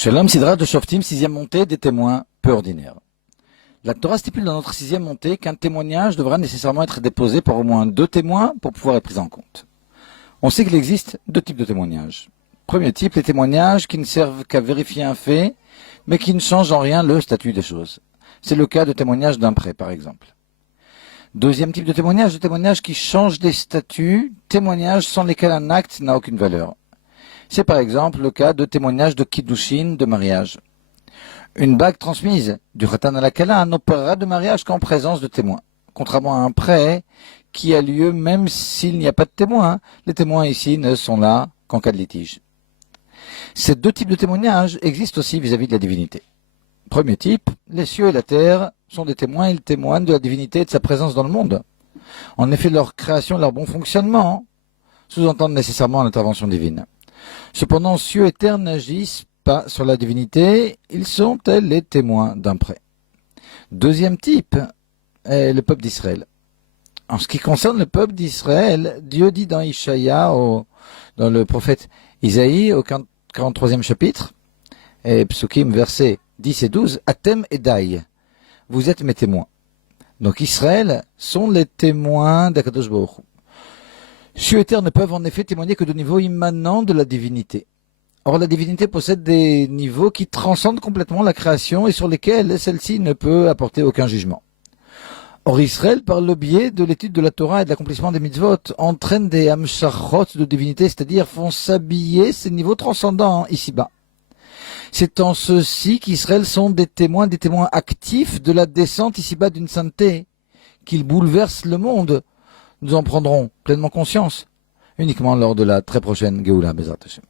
Shalom Sidra de Shoftim, sixième montée des témoins peu ordinaires. La Torah stipule dans notre sixième montée qu'un témoignage devra nécessairement être déposé par au moins 2 témoins pour pouvoir être pris en compte. On sait qu'il existe 2 types de témoignages. Premier type, les témoignages qui ne servent qu'à vérifier un fait, mais qui ne changent en rien le statut des choses. C'est le cas de témoignage d'un prêt, par exemple. Deuxième type de témoignages qui changent des statuts, témoignages sans lesquels un acte n'a aucune valeur. C'est par exemple le cas de témoignages de kiddushin, de mariage. Une bague transmise du Khatan à la Kala n'opérera de mariage qu'en présence de témoins. Contrairement à un prêt qui a lieu même s'il n'y a pas de témoins, les témoins ici ne sont là qu'en cas de litige. Ces 2 types de témoignages existent aussi vis-à-vis de la divinité. Premier type, les cieux et la terre sont des témoins, ils témoignent de la divinité et de sa présence dans le monde. En effet, leur création et leur bon fonctionnement sous-entendent nécessairement l'intervention divine. Cependant, cieux et terre n'agissent pas sur la divinité, ils sont, tels, les témoins d'un prêt. Deuxième type est le peuple d'Israël. En ce qui concerne le peuple d'Israël, Dieu dit dans Ishaïa, dans le prophète Isaïe, au 43e chapitre, et Psukim, versets 10 et 12, Atem Edai, vous êtes mes témoins. Donc Israël sont les témoins d'Akadosh Baruch Hu. Cieux et terre ne peuvent en effet témoigner que de niveaux immanents de la divinité. Or, la divinité possède des niveaux qui transcendent complètement la création et sur lesquels celle-ci ne peut apporter aucun jugement. Or, Israël, par le biais de l'étude de la Torah et de l'accomplissement des mitzvot, entraîne des hamshachot de divinité, c'est-à-dire font s'habiller ces niveaux transcendants ici-bas. C'est en ceci qu'Israël sont des témoins actifs de la descente ici-bas d'une sainteté, qu'ils bouleversent le monde. Nous en prendrons pleinement conscience uniquement lors de la très prochaine Géoula Bezrat Hashem.